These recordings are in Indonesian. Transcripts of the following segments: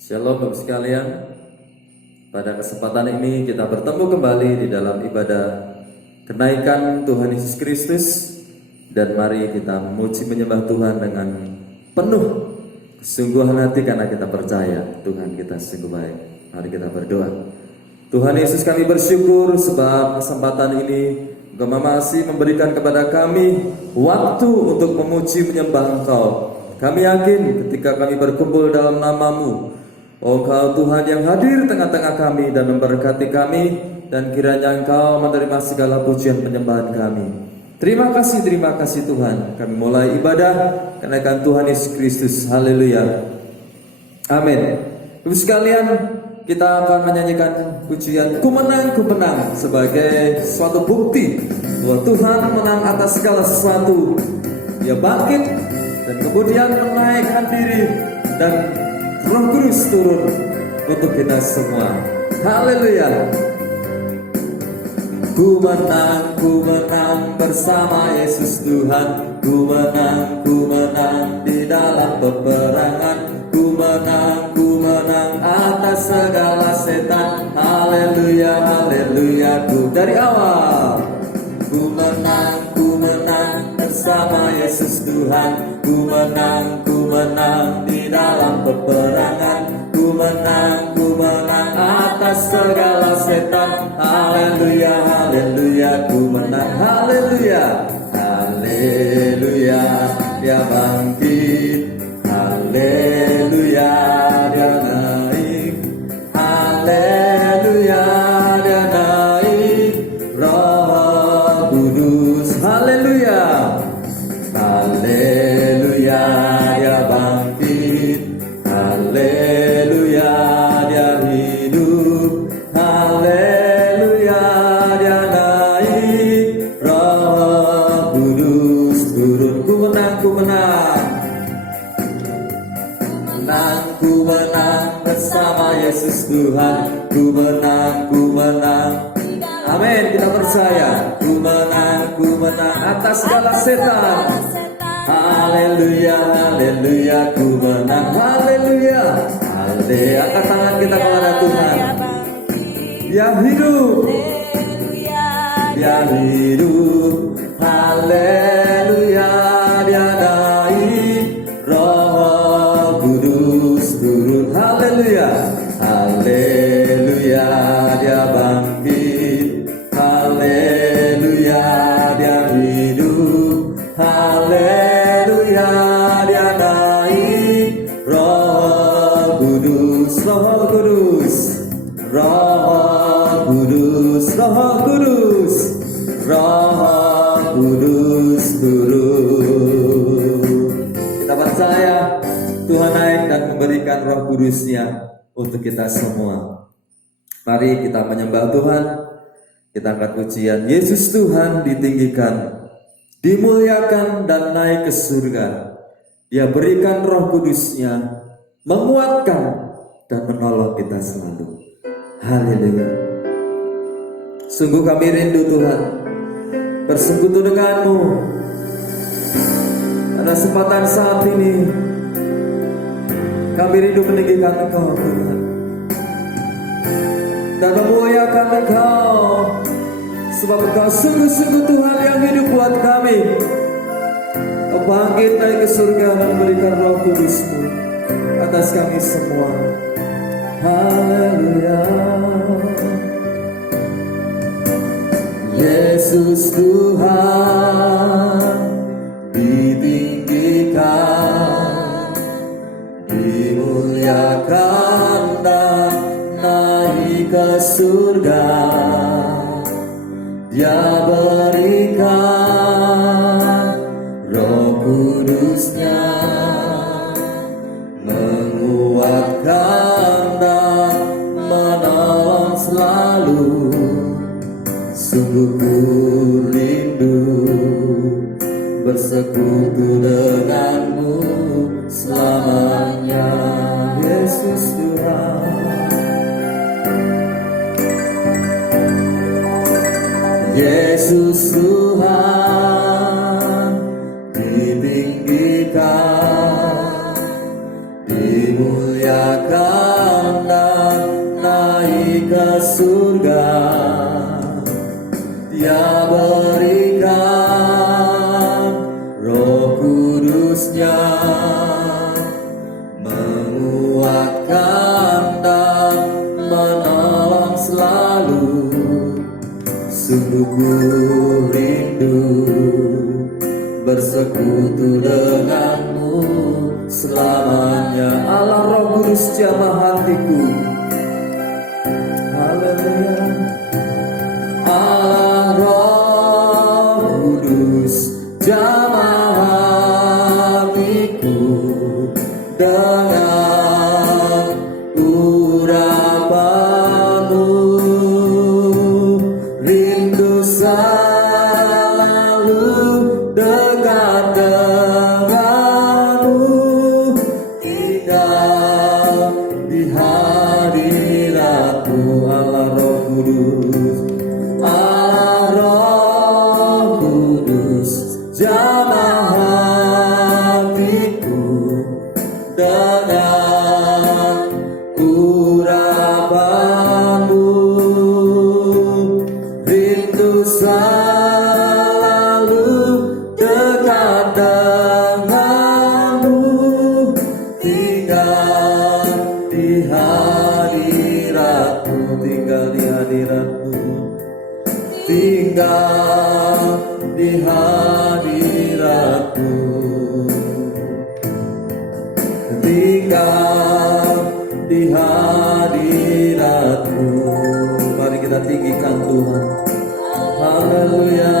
Shalom Bapak sekalian. Pada kesempatan ini kita bertemu kembali di dalam ibadah kenaikan Tuhan Yesus Kristus. Dan mari kita memuji menyembah Tuhan dengan penuh kesungguhan hati karena kita percaya Tuhan kita sungguh baik. Mari kita berdoa. Tuhan Yesus, kami bersyukur sebab kesempatan ini Engkau masih memberikan kepada kami waktu untuk memuji menyembah Engkau. Kami yakin ketika kami berkumpul dalam nama-Mu, Engkau Tuhan yang hadir tengah-tengah kami dan memberkati kami, dan kiranya Engkau menerima segala pujian penyembahan kami. Terima kasih Tuhan. Kami mulai ibadah kenaikan Tuhan Yesus Kristus. Haleluya. Amin. Ibu sekalian, kita akan menyanyikan pujian Ku menang sebagai suatu bukti bahwa Tuhan menang atas segala sesuatu. Dia bangkit dan kemudian menaikkan diri, dan Roh Kudus turun untuk kita semua. Haleluya. Ku menang bersama Yesus Tuhan. Ku menang di dalam peperangan. Ku menang atas segala setan. Haleluya, haleluya. Ku dari awal. Ku menang bersama Yesus Tuhan. Ku menang di dalam peperangan. Ku menang atas segala setan. Haleluya, haleluya. Ku menang, haleluya, haleluya. Dia bangkit, haleluya. Dia naik, haleluya. Dia naik, Roh Kudus, haleluya, haleluya. Dia bangkit, haleluya. Dia hidup, haleluya. Dia naik, Roh Kudus turun. Ku menang bersama Yesus Tuhan. Ku menang. Amin, kita percaya. Ku menang atas segala setan. Haleluya, haleluya. Ku menang, haleluya, haleluya. Angkat tangan kita kepada Tuhan. Dia hidup, Dia hidup, haleluya. Dia naik, Roh Kudus turun, haleluya, haleluya. Dia bangkit, haleluya. Dia hidup, haleluya. Dia naik, Roh Kudus, Roh Kudus, Roh Kudus, Roh Kudus, Roh Kudus turun. Kita percaya Tuhan naik dan memberikan Roh Kudus-Nya untuk kita semua. Mari kita menyembah Tuhan. Kita angkat pujian. Yesus Tuhan ditinggikan, dimuliakan dan naik ke surga. Dia berikan Roh Kudus-Nya, menguatkan dan menolong kita selalu. Haleluya. Sungguh kami rindu Tuhan bersekutu dengan-Mu. Pada kesempatan saat ini kami rindu meninggikan Engkau Tuhan dan memuliakan Engkau, sebab Engkau sungguh-sungguh Tuhan yang hidup buat kami. Engkau bangkit naik ke surga dan memberikan Roh Kudus-Mu atas kami semua. Haleluya. Yesus Tuhan ditinggikan, dimuliakan dan naik ke surga. Dia berikan Roh Kudus-Nya, menguatkan dan menolong selalu. Sungguh ku rindu bersekutu dengan-Mu selamanya. Yesus Tuhan, Yesus Tuhan ditinggikan, dimuliakan dan naik ke surga. Dia berikan Roh Kudus-Nya, menguatkan dan menolong selalu. Sungguh ku rindu bersekutu denganmu selamanya. Allah Roh Kudus jamah hatiku. Haleluya. Allah Roh Kudus jamah hatiku dengan urapanmu. Rindu selalu dekat denganmu, tinggal di hadiratmu. Allah Roh Kudus, Allah Roh Kudus jamah hatiku dengan urapanmu. Rindu selalu dekat denganmu, tinggal di hadiratmu, tinggal di hadiratmu, tinggal di hadiratmu, tinggal di hadiratmu. Mari kita tinggikan Tuhan. Haleluya.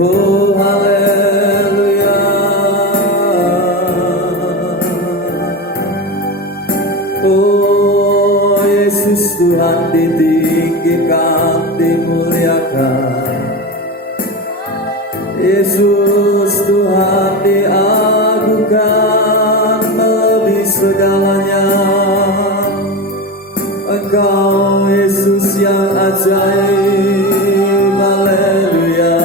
Oh haleluya. Oh Yesus Tuhan ditinggikan, dimuliakan. Yesus Tuhan diagungkan lebih segalanya. Engkau Yesus yang ajaib, haleluya.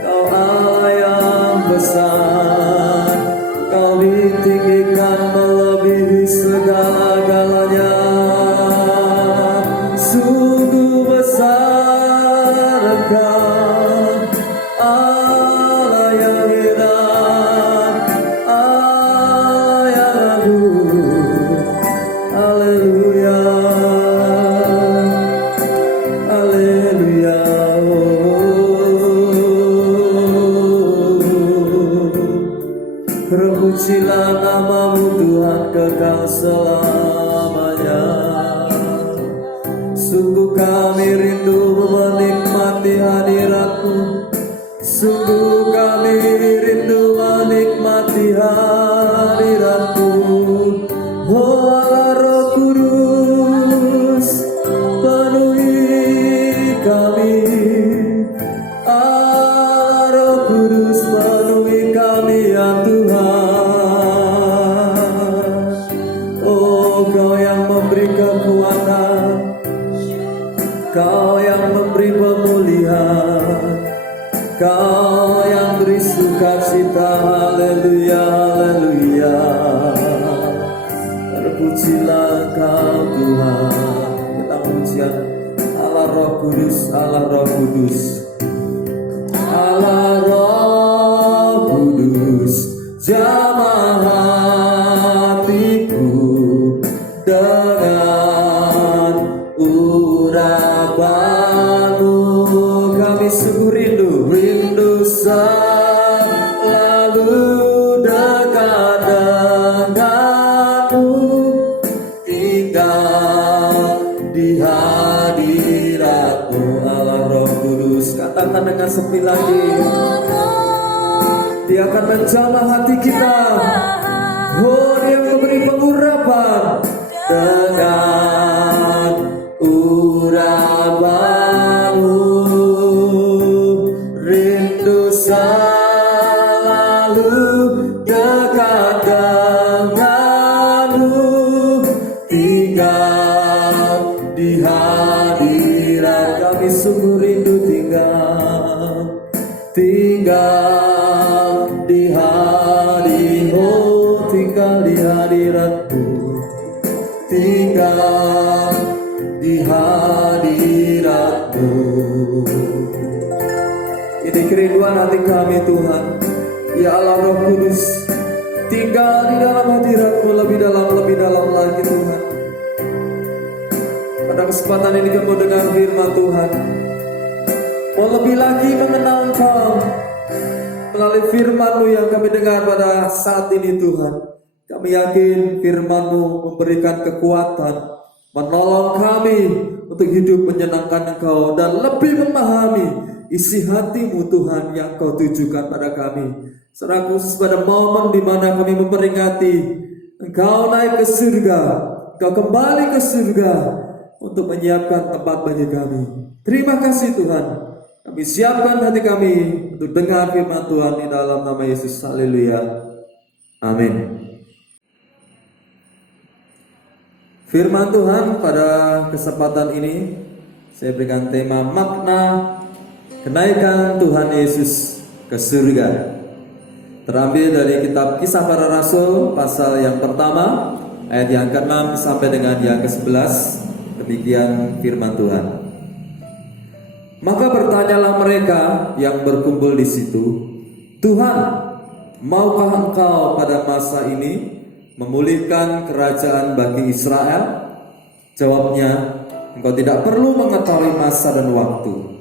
Kau Allah yang besar, Kau ditinggikan melebihi segala-galanya. Sungguh besar Engkau, Allah yang heran, Allah yang agung. Haleluya, haleluya. Terpujilah namamu Tuhan kekal selamanya. Sungguh kami rindu menikmati hadiratmu, sungguh kami rindu menikmati hadiratmu. Oh Allah Roh Kudus, penuhi kami. Allah Roh Kudus, penuhi kami ya Tuhan. Oh Kau yang memberi kekuatan, Kau yang memberi pemulihan, Kau yang beri sukacita. Haleluya, haleluya. Terpujilah Kau Tuhan. Kita pujian Allah Roh Kudus, Allah Roh Kudus, Allah Roh Kudus jamah hatiku dengan urapanmu. Kami sungguh rindu selalu dekat denganmu, tinggal di hadiratmu. Allah Roh Kudus, katakan dengan sepi lagi. Dia akan menjamah hati kita. Oh, Dia memberi pengurapan dengan urapanmu. Rindu selalu dekat denganmu, tinggal di hadirat. Kami sungguh rindu tinggal tinggal di hadirat, tinggal di hadiratmu, tinggal di hadiratmu. Ini kerinduan hati kami Tuhan. Ya Allah Roh Kudus, tinggal di dalam hadiratmu lebih dalam lagi Tuhan. Pada kesempatan ini kami mau dengar firman Tuhan, mau lebih lagi mengenal Engkau melalui firman-Mu yang kami dengar pada saat ini Tuhan. Kami yakin firman-Mu memberikan kekuatan, menolong kami untuk hidup menyenangkan Engkau dan lebih memahami isi hati-Mu Tuhan yang Kau tujukan pada kami. Secara khusus pada momen di mana kami memperingati Engkau naik ke surga, Engkau kembali ke surga untuk menyiapkan tempat bagi kami. Terima kasih Tuhan. Kami siapkan hati kami untuk dengar firman Tuhan di dalam nama Yesus. Haleluya. Amin. Firman Tuhan pada kesempatan ini saya berikan tema makna kenaikan Tuhan Yesus ke surga. Terambil dari kitab Kisah Para Rasul pasal yang pertama ayat yang ke-6 sampai dengan yang ke-11. Demikian firman Tuhan. Maka bertanyalah mereka yang berkumpul di situ, Tuhan, maukah Engkau pada masa ini memulihkan kerajaan bagi Israel? Jawabnya, Engkau tidak perlu mengetahui masa dan waktu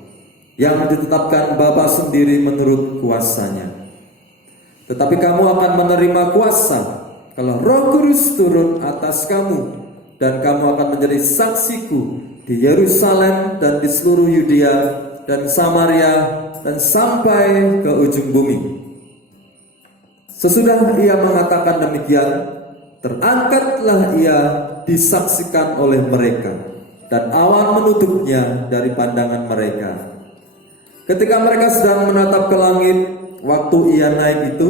yang ditetapkan Bapa sendiri menurut kuasanya. Tetapi kamu akan menerima kuasa kalau Roh Kudus turun atas kamu, dan kamu akan menjadi saksiku di Yerusalem dan di seluruh Yudea dan Samaria dan sampai ke ujung bumi. Sesudah ia mengatakan demikian, terangkatlah ia disaksikan oleh mereka, dan awan menutupnya dari pandangan mereka. Ketika mereka sedang menatap ke langit, waktu ia naik itu,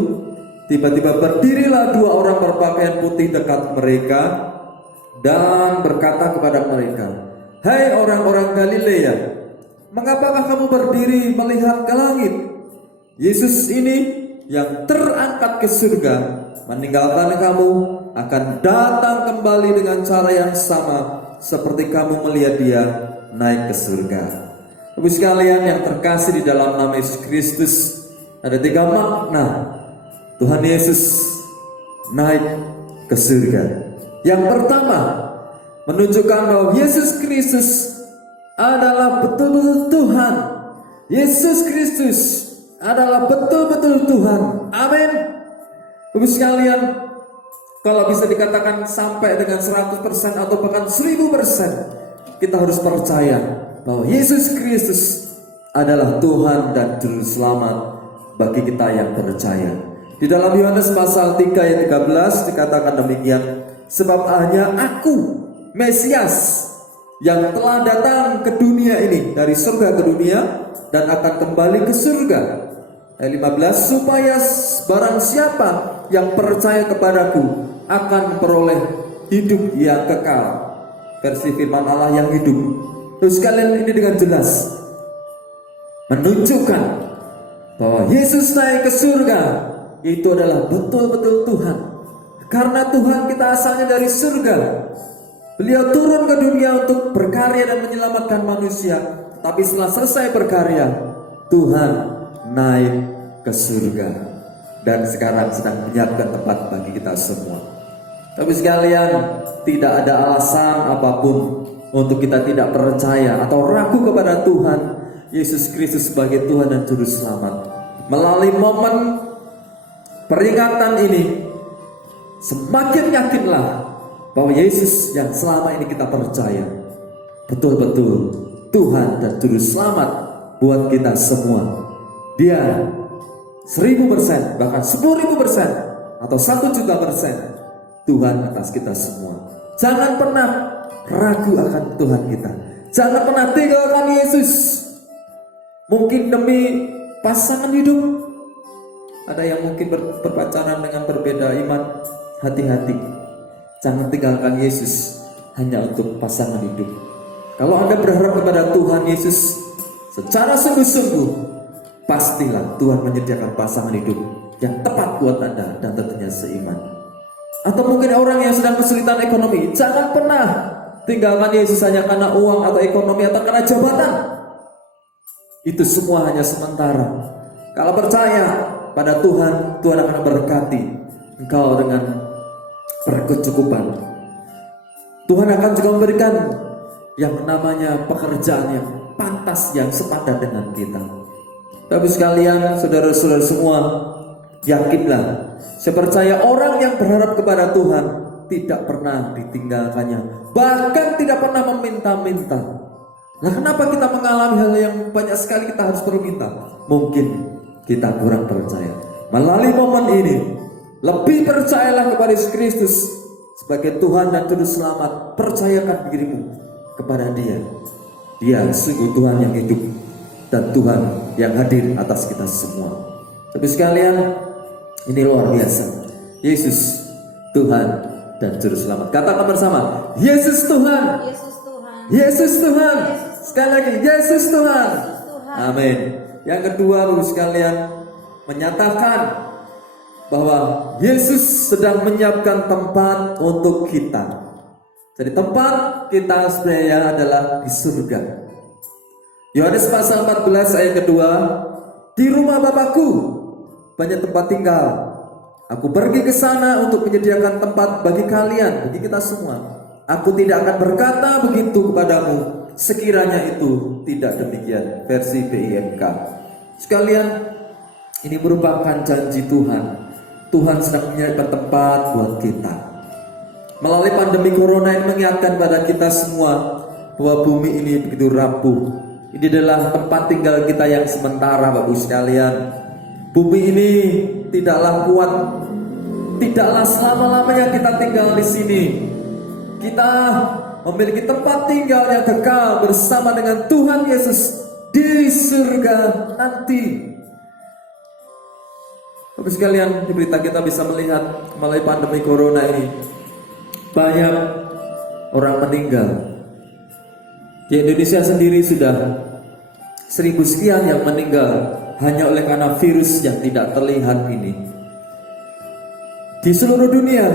tiba-tiba berdirilah dua orang berpakaian putih dekat mereka dan berkata kepada mereka, "Hai orang-orang Galilea, mengapakah kamu berdiri melihat ke langit? Yesus ini yang terangkat ke surga meninggalkan kamu akan datang kembali dengan cara yang sama seperti kamu melihat dia naik ke surga." Ibu sekalian yang terkasih di dalam nama Yesus Kristus, ada tiga makna Tuhan Yesus naik ke surga. Yang pertama, menunjukkan bahwa Yesus Kristus adalah betul-betul Tuhan. Yesus Kristus adalah betul-betul Tuhan. Amin. Ibu sekalian, kalau bisa dikatakan sampai dengan 100% atau bahkan 1000%, kita harus percaya bahwa Yesus Kristus adalah Tuhan dan Juru Selamat bagi kita yang percaya. Di dalam Yohanes pasal 3 ayat 13 dikatakan demikian, sebab hanya Aku, Mesias, yang telah datang ke dunia ini, dari surga ke dunia, dan akan kembali ke surga. Ayat 15, supaya barang siapa yang percaya kepadaku akan memperoleh hidup yang kekal. Versi firman Allah yang hidup. Terus kalian ini dengan jelas menunjukkan bahwa Yesus naik ke surga itu adalah betul-betul Tuhan. Karena Tuhan kita asalnya dari surga. Beliau turun ke dunia untuk berkarya dan menyelamatkan manusia. Tapi setelah selesai berkarya, Tuhan naik ke surga. Dan sekarang sedang menyiapkan tempat bagi kita semua. Tapi sekalian, tidak ada alasan apapun untuk kita tidak percaya atau ragu kepada Tuhan Yesus Kristus sebagai Tuhan dan Juru Selamat. Melalui momen peringatan ini, semakin yakinlah bahwa Yesus yang selama ini kita percaya betul-betul Tuhan dan Juru Selamat buat kita semua. Dia 1000%, bahkan 10.000% atau 1.000.000% Tuhan atas kita semua. Jangan pernah ragu akan Tuhan kita. Jangan pernah tinggalkan Yesus. Mungkin demi pasangan hidup, ada yang mungkin berpacaran dengan berbeda iman. Hati-hati, jangan tinggalkan Yesus hanya untuk pasangan hidup. Kalau Anda berharap kepada Tuhan Yesus secara sungguh-sungguh, pastilah Tuhan menyediakan pasangan hidup yang tepat buat Anda dan tentunya seiman. Atau mungkin orang yang sedang kesulitan ekonomi, jangan pernah tinggalkan Yesus hanya karena uang atau ekonomi atau karena jabatan. Itu semua hanya sementara. Kalau percaya pada Tuhan, Tuhan akan berkati engkau dengan berkecukupan. Tuhan akan juga memberikan yang namanya pekerjaan yang pantas, yang sepadan dengan kita. Bapak sekalian, saudara-saudara semua, yakinlah, saya percaya orang yang berharap kepada Tuhan tidak pernah ditinggalkannya, bahkan tidak pernah meminta-minta. Nah, kenapa kita mengalami hal yang banyak sekali kita harus berminta? Mungkin kita kurang percaya. Melalui momen ini, lebih percayalah kepada Yesus Kristus sebagai Tuhan dan Juru Selamat. Percayakan dirimu kepada Dia. Dia sungguh Tuhan yang hidup dan Tuhan yang hadir atas kita semua. Tapi sekalian, ini luar biasa. Yesus Tuhan dan Juru Selamat. Katakan bersama, Yesus Tuhan. Yesus Tuhan. Yesus Tuhan. Yesus. Sekali lagi, Yesus Tuhan. Yesus Tuhan. Amin. Yang kedua, Bapak sekalian, menyatakan bahwa Yesus sedang menyiapkan tempat untuk kita. Jadi tempat kita sebenarnya adalah di surga. Yohanes pasal 14 ayat kedua, di rumah Bapakku banyak tempat tinggal. Aku pergi ke sana untuk menyediakan tempat bagi kalian, bagi kita semua. Aku tidak akan berkata begitu kepadamu sekiranya itu tidak demikian. Versi BIMK. Sekalian, ini merupakan janji Tuhan. Tuhan sedang menyiapkan tempat buat kita. Melalui pandemi corona ini mengingatkan pada kita semua bahwa bumi ini begitu rapuh. Ini adalah tempat tinggal kita yang sementara, Bapak Ibu sekalian. Bumi ini tidaklah kuat, tidaklah selama-lamanya kita tinggal di sini. Kita memiliki tempat tinggal yang kekal bersama dengan Tuhan Yesus di surga nanti. Bapak sekalian, di berita kita bisa melihat melalui pandemi corona ini banyak orang meninggal. Di Indonesia sendiri sudah 1000 sekian yang meninggal hanya oleh karena virus yang tidak terlihat ini. Di seluruh dunia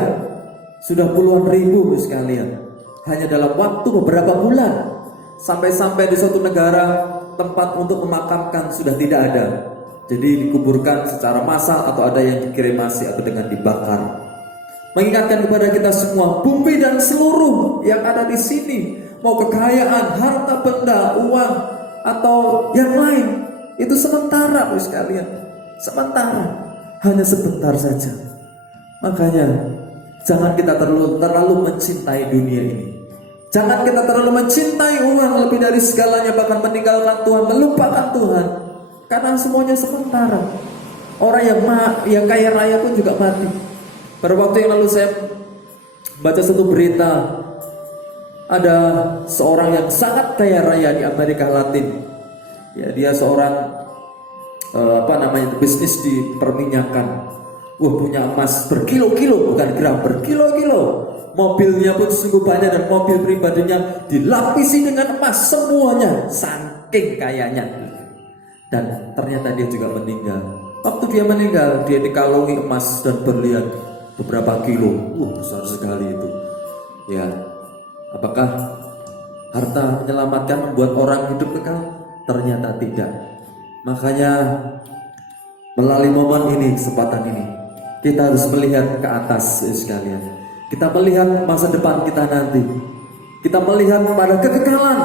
sudah puluhan ribu sekalian. Hanya dalam waktu beberapa bulan, sampai-sampai di suatu negara tempat untuk memakamkan sudah tidak ada. Jadi dikuburkan secara massal atau ada yang dikremasi atau dengan dibakar. Mengingatkan kepada kita semua, bumi dan seluruh yang ada di sini, mau kekayaan, harta benda, uang atau yang lain, itu sementara, Bapak sekalian. Sementara, hanya sebentar saja. Makanya jangan kita terlalu mencintai dunia ini. Jangan kita terlalu mencintai uang lebih dari segalanya, bahkan meninggalkan Tuhan, melupakan Tuhan. Karena semuanya sementara. Orang yang kaya raya pun juga mati. Pada waktu yang lalu saya baca satu berita, ada seorang yang sangat kaya raya di Amerika Latin. Ya, dia seorang bisnis di perminyakan. Punya emas berkilo-kilo, bukan gram, berkilo-kilo. Mobilnya pun sungguh banyak dan mobil pribadinya dilapisi dengan emas semuanya, saking kayanya. Dan ternyata dia juga meninggal. Waktu dia meninggal, dia dikalungi emas dan berlian beberapa kilo. Besar sekali itu. Ya, apakah harta menyelamatkan membuat orang hidup kekal? Ternyata tidak. Makanya melalui momen ini, kesempatan ini, kita harus melihat ke atas sekalian. Kita melihat masa depan kita nanti. Kita melihat pada kekekalan,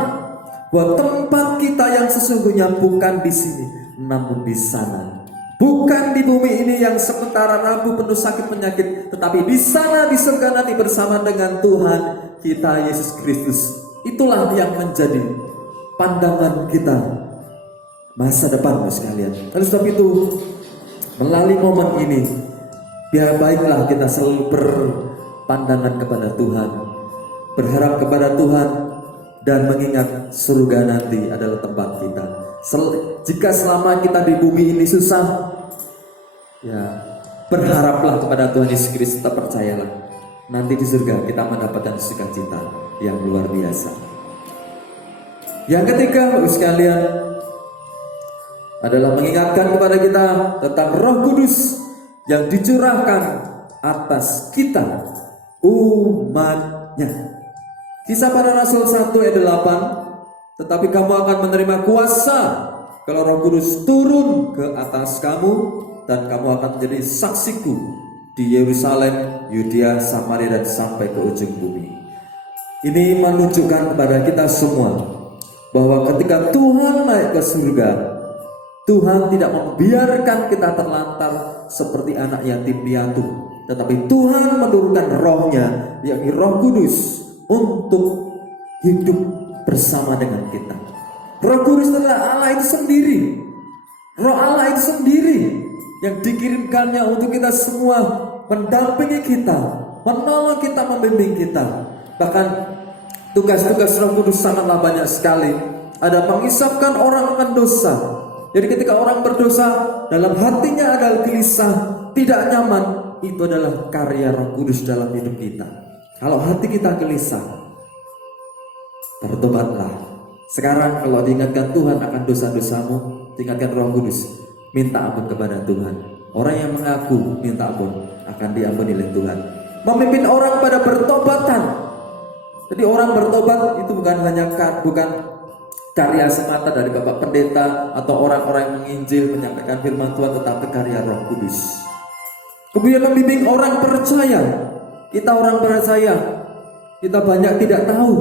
bahwa tempat kita yang sesungguhnya bukan di sini, namun di sana. Bukan di bumi ini yang sementara rapuh penuh sakit penyakit, tetapi di sana di surga nanti bersama dengan Tuhan kita Yesus Kristus. Itulah yang menjadi pandangan kita masa depan, sekalian. Oleh sebab itu, melalui momen ini, biar baiklah kita selalu berpandangan kepada Tuhan, berharap kepada Tuhan, dan mengingat surga nanti adalah tempat kita. Jika selama kita di bumi ini susah, ya berharaplah kepada Tuhan Yesus Kristus. Kita percayalah, nanti di surga kita mendapatkan sukacita yang luar biasa. Yang ketiga, Bapak sekalian, adalah mengingatkan kepada kita tentang Roh Kudus yang dicurahkan atas kita, umatnya. Kisah Para Rasul 1 ayat 8, tetapi kamu akan menerima kuasa kalau Roh Kudus turun ke atas kamu, dan kamu akan menjadi saksiku di Yerusalem, Yudea, Samaria, dan sampai ke ujung bumi. Ini menunjukkan kepada kita semua bahwa ketika Tuhan naik ke surga, Tuhan tidak membiarkan kita terlantar seperti anak yatim piatu, tetapi Tuhan menurunkan Roh-Nya, yakni Roh Kudus, untuk hidup bersama dengan kita. Roh Kudus adalah Allah itu sendiri. Roh Allah itu sendiri yang dikirimkannya untuk kita semua, mendampingi kita, menolong kita, membimbing kita. Bahkan tugas-tugas Roh Kudus sangatlah banyak sekali. Ada mengisapkan orang akan dosa. Jadi ketika orang berdosa, dalam hatinya ada gelisah, tidak nyaman, itu adalah karya Roh Kudus dalam hidup kita. Kalau hati kita gelisah, bertobatlah. Sekarang kalau diingatkan Tuhan akan dosa-dosamu, diingatkan Roh Kudus, minta ampun kepada Tuhan. Orang yang mengaku minta ampun akan diampuni oleh Tuhan. Memimpin orang pada bertobatan. Jadi orang bertobat itu bukan hanya karya semata dari Bapak Pendeta atau orang-orang yang menginjil, menyampaikan firman Tuhan, tetapi karya Roh Kudus. Kemudian membimbing orang percaya. Kita orang percaya, kita banyak tidak tahu,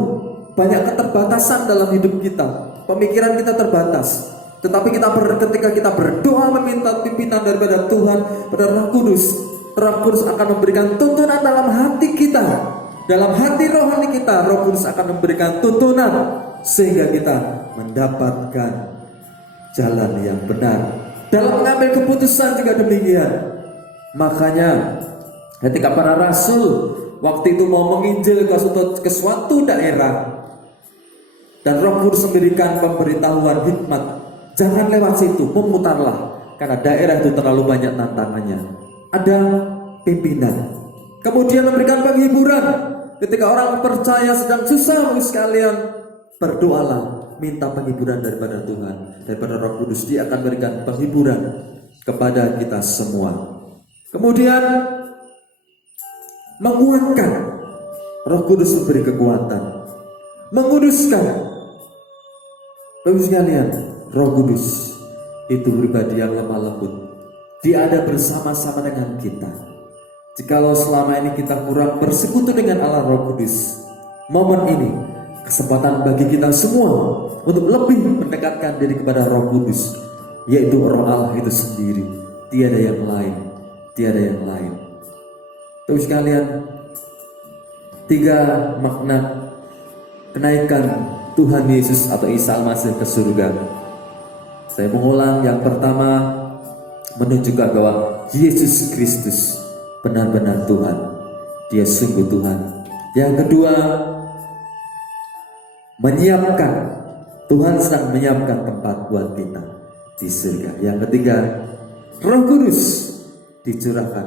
banyak keterbatasan dalam hidup kita, pemikiran kita terbatas. Tetapi ketika kita berdoa meminta pimpinan daripada Tuhan pada Roh Kudus, Roh Kudus akan memberikan tuntunan dalam hati kita, dalam hati rohani kita. Roh Kudus akan memberikan tuntunan sehingga kita mendapatkan jalan yang benar. Dalam mengambil keputusan juga demikian. Makanya ketika para rasul waktu itu mau menginjil ke suatu daerah, dan Roh Kudus memberikan pemberitahuan hikmat, jangan lewat situ, memutarlah, karena daerah itu terlalu banyak tantangannya. Ada pimpinan. Kemudian memberikan penghiburan. Ketika orang percaya sedang susah sekalian, berdoalah, minta penghiburan daripada Tuhan, daripada Roh Kudus. Dia akan berikan penghiburan kepada kita semua. Kemudian menguatkan. Roh Kudus memberi kekuatan, menguduskan. Bapak sekalian, Roh Kudus itu pribadi yang lemah lembut. Dia ada bersama-sama dengan kita. Jikalau selama ini kita kurang bersekutu dengan Allah Roh Kudus, momen ini kesempatan bagi kita semua untuk lebih mendekatkan diri kepada Roh Kudus, yaitu Roh Allah itu sendiri. Tiada yang lain, tiada yang lain. Bapak sekalian, 3 makna kenaikan Tuhan Yesus atau Isa Al-Masih ke surga. Saya mengulang, yang pertama menunjukkan bahwa Yesus Kristus benar-benar Tuhan. Dia sungguh Tuhan. Yang kedua, menyiapkan. Tuhan sedang menyiapkan tempat buat kita di surga. Yang ketiga, Roh Kudus dicurahkan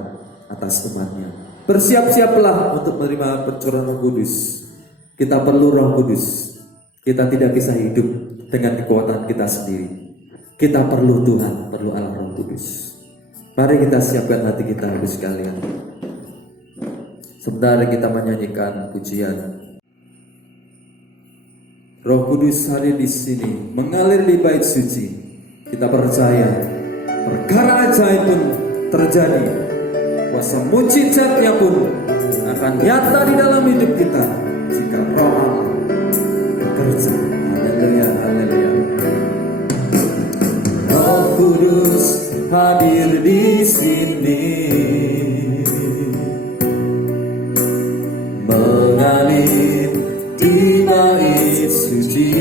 atas umatnya. Bersiap-siaplah untuk menerima pencurahan Roh Kudus. Kita perlu Roh Kudus. Kita tidak bisa hidup dengan kekuatan kita sendiri. Kita perlu Tuhan, perlu Allah Roh Kudus. Mari kita siapkan hati kita Bapak sekalian. Sebentar kita menyanyikan pujian. Roh Kudus hadir di sini, mengalir di bait suci. Kita percaya perkara ajaib pun terjadi. Kuasa mujizatnya pun akan nyata di dalam hidup kita jika Roh Allah bekerja. Haleluya, haleluya. Roh Kudus hadir di sini, mengalir di bait suci.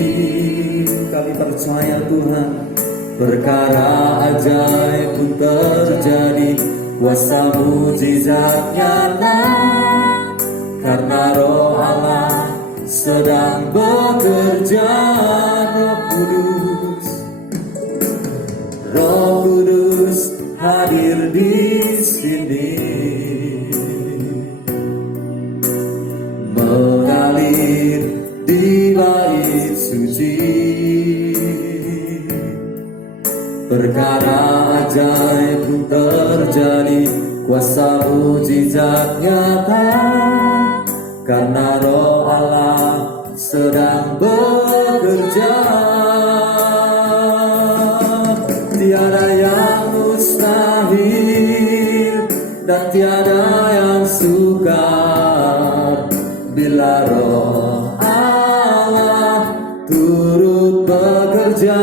Kami percaya Tuhan, perkara ajaib pun terjadi. Kuasa mujizat nyata, karena Roh Allah sedang bekerja. Roh Kudus, Roh Kudus hadir di sini, mengalir di bait suci. terjadi kuasa mujizat nyata, karena Roh Allah sedang bekerja. Tiada yang mustahil dan tiada yang sukar bila Roh Allah turut bekerja.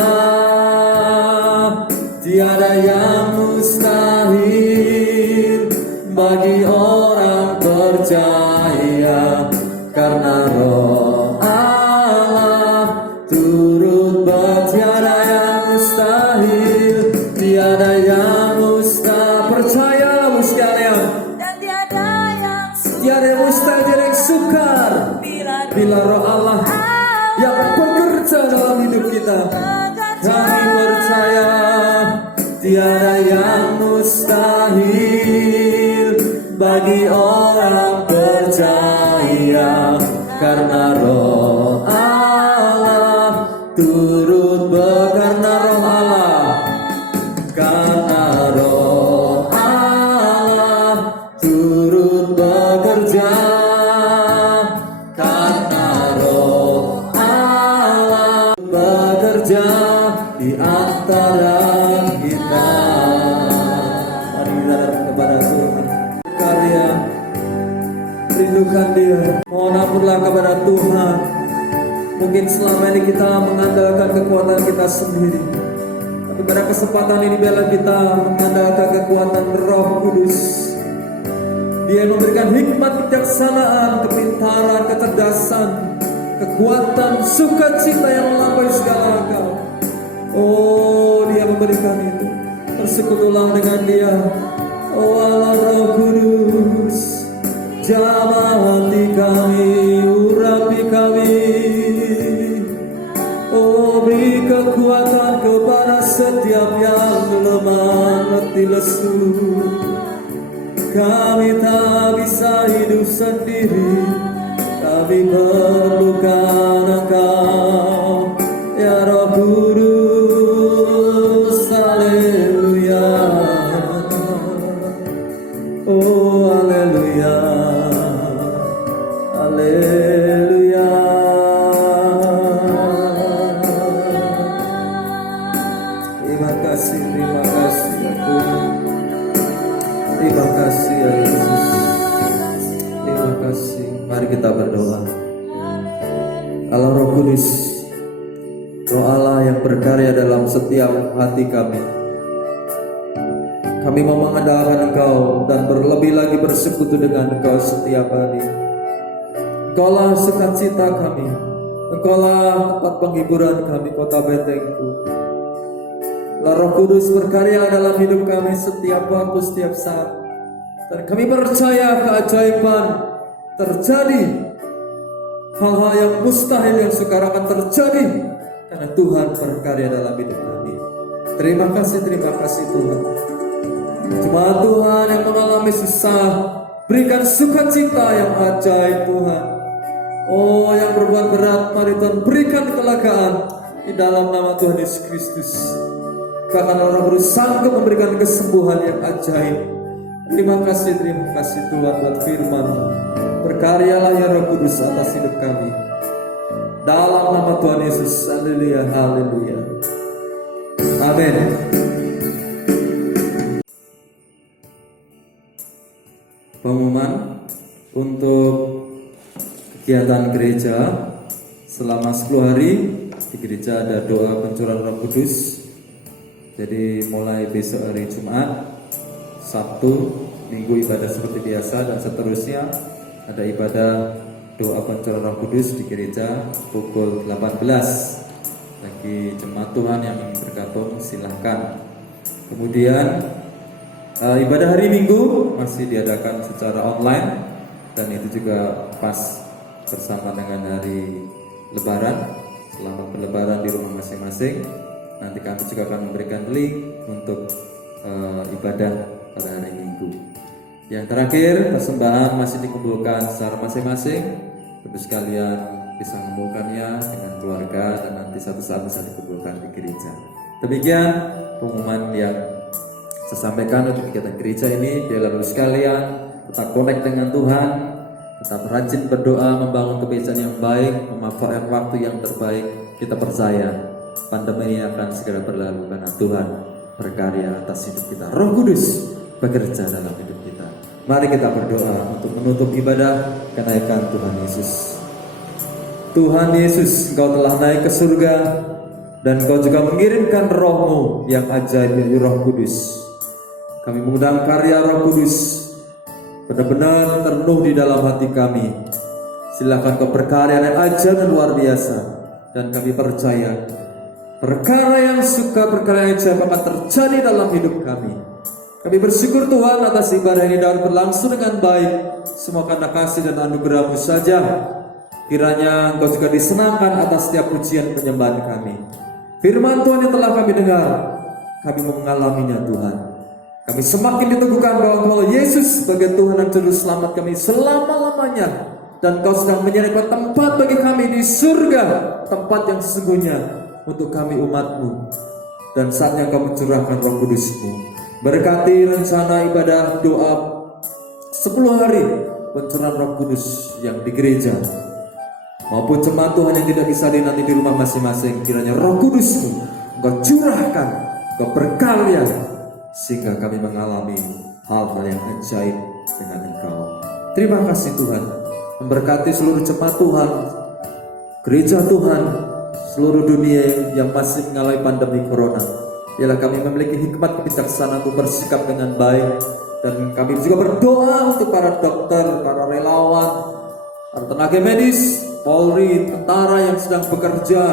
Tiada yang mustahil bagi orang percaya, karena Roh Allah turut tiada yang mustahil, tiada yang mustahil. Percaya sekalian, dan tiada yang mustahil, tiada yang sukar bila Roh Allah yang bekerja dalam hidup kita. Kami percaya tiada yang mustahil bagi orang percaya, karena Roh Allah turut karena Roh Allah, karena Roh Allah turut bekerja, karena Roh Allah bekerja di antara kita. Mari kita datang kepada Tuhan, karya rindukan Dia, mohon ampunlah kepada Tuhan. Mungkin selama ini kita mengandalkan kekuatan kita sendiri, tapi pada kesempatan ini biarlah kita mengandalkan kekuatan Roh Kudus. Dia memberikan hikmat, kebijaksanaan, kepintaran, kecerdasan, kekuatan, sukacita yang melampaui segala akal. Oh, Dia memberikan itu. Bersekutulah dengan Dia. Oh Allah Roh Kudus, jamah hati kami, urapi kami. Oh, beri kekuatan kepada setiap yang lemah, letih lesu. Kami tak bisa hidup sendiri, kami perlukan Engkau, ya Roh Kudus. Haleluya, oh haleluya, haleluya. Terima kasih ya Tuhan. Terima kasih ya Yesus. Terima kasih. Mari kita berdoa. Allah Roh Kudus, Roh Allah yang berkarya dalam setiap hati kami, kami mau mengandalkan Engkau dan berlebih lagi bersekutu dengan Engkau setiap hari. Engkaulah sukacita kami, Engkaulah tempat penghiburan kami, kota bentengku. Roh Kudus berkarya dalam hidup kami setiap waktu, setiap saat. Dan kami percaya keajaiban terjadi. Hal-hal yang mustahil yang sekarang akan terjadi karena Tuhan berkarya dalam hidup kami. Terima kasih Tuhan. Jemaat Tuhan yang mengalami susah, berikan sukacita yang ajaib Tuhan. Oh, yang berbuat berat, mari Tuhan berikan kelegaan di dalam nama Tuhan Yesus Kristus. Bahkan orang Kudus sanggup memberikan kesembuhan yang ajaib. Terima kasih Tuhan buat firman. Berkaryalah ya Roh Kudus atas hidup kami. Dalam nama Tuhan Yesus, haleluya, haleluya. Amin. Pengumuman untuk kegiatan gereja selama 10 hari di gereja ada doa pencurahan Roh Kudus. Jadi mulai besok hari Jumat, Sabtu, Minggu ibadah seperti biasa, dan seterusnya ada ibadah doa pencurahan Roh Kudus di gereja pukul 18. Bagi jemaat Tuhan yang ingin bergabung silahkan. Kemudian ibadah hari Minggu masih diadakan secara online, dan itu juga pas bersama dengan hari Lebaran. Selamat berlebaran di rumah masing-masing. Nanti kami juga akan memberikan link untuk ibadah pada hari Minggu. Yang terakhir, persembahan masih dikumpulkan secara masing-masing. Tentu sekalian bisa mengumpulkannya dengan keluarga dan nanti satu saat bisa dikumpulkan di gereja. Demikian pengumuman yang Saya sampaikan untuk kegiatan gereja ini, biarlah lalu sekalian tetap connect dengan Tuhan, tetap rajin berdoa, membangun kebiasaan yang baik, memanfaatkan waktu yang terbaik. Kita percaya pandemi ini akan segera berlalu karena Tuhan berkarya atas hidup kita. Roh Kudus bekerja dalam hidup kita. Mari kita berdoa untuk menutup ibadah kenaikan Tuhan Yesus. Tuhan Yesus, Engkau telah naik ke surga dan Engkau juga mengirimkan Roh-Mu yang ajaib, yaitu Roh Kudus. Kami mengundang karya Roh Kudus benar-benar terpenuh di dalam hati kami. Silakan Kau berkarya yang ajaib dan luar biasa, dan kami percaya perkara yang suka, perkara yang ajaib akan terjadi dalam hidup kami. Kami bersyukur Tuhan atas ibadah ini dapat berlangsung dengan baik. Semua karena kasih dan anugerah-Mu saja. Kiranya Engkau juga disenangkan atas setiap pujian penyembahan kami. Firman Tuhan yang telah kami dengar, kami mengalaminya Tuhan. Kami semakin diteguhkan bahwa Engkau Yesus sebagai Tuhan dan Juru Selamat kami selama-lamanya. Dan Engkau sedang menyediakan tempat bagi kami di surga, tempat yang sesungguhnya untuk kami umat-Mu. Dan saatnya Engkau mencurahkan Roh Kudus-Mu. Berkati rencana ibadah doa 10 hari pencurahan Roh Kudus yang di gereja, maupun jemaat Tuhan yang tidak bisa hadir nanti di rumah masing-masing. Kiranya Roh Kudus-Mu Engkau curahkan, Engkau berkarya, sehingga kami mengalami hal-hal yang ajaib dengan Engkau. Terima kasih Tuhan. Memberkati seluruh jemaat Tuhan, gereja Tuhan, seluruh dunia yang masih mengalami pandemi corona. Biarlah kami memiliki hikmat kebijaksanaan untuk bersikap dengan baik. Dan kami juga berdoa untuk para dokter, para relawan, para tenaga medis, Polri, tentara yang sedang bekerja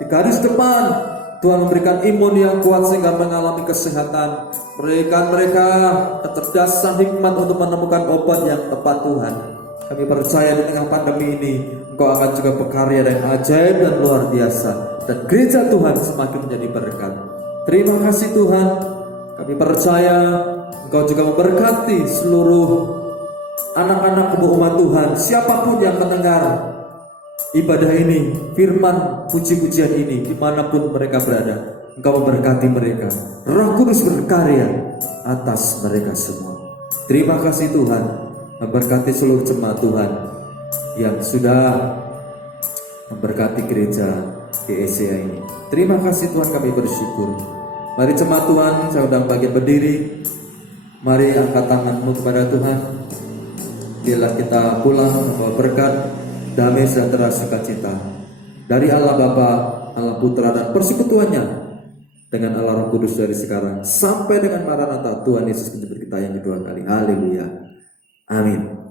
di garis depan. Tuhan memberikan imun yang kuat sehingga mengalami kesehatan. Berikan mereka kecerdasan, hikmat untuk menemukan obat yang tepat Tuhan. Kami percaya di tengah pandemi ini Engkau akan juga berkarya yang ajaib dan luar biasa. Dan gereja Tuhan semakin menjadi berkat. Terima kasih Tuhan. Kami percaya Engkau juga memberkati seluruh anak-anak umat Tuhan, siapapun yang mendengar ibadah ini, firman, puji-pujian ini, dimanapun mereka berada. Engkau memberkati mereka. Roh Kudus berkarya atas mereka semua. Terima kasih Tuhan. Memberkati seluruh jemaat Tuhan yang sudah memberkati gereja GECA ini. Terima kasih Tuhan, kami bersyukur. Mari jemaat Tuhan, saya undang bagian berdiri. Mari angkat tanganmu kepada Tuhan. Biarlah kita pulang membawa berkat, damai, sejahtera, sukacita dari Allah Bapa, Allah Putra, dan persekutuannya dengan Allah Roh Kudus dari sekarang sampai dengan Maranatha Tuhan Yesus menjemput kita yang kedua kali. Haleluya. Amin.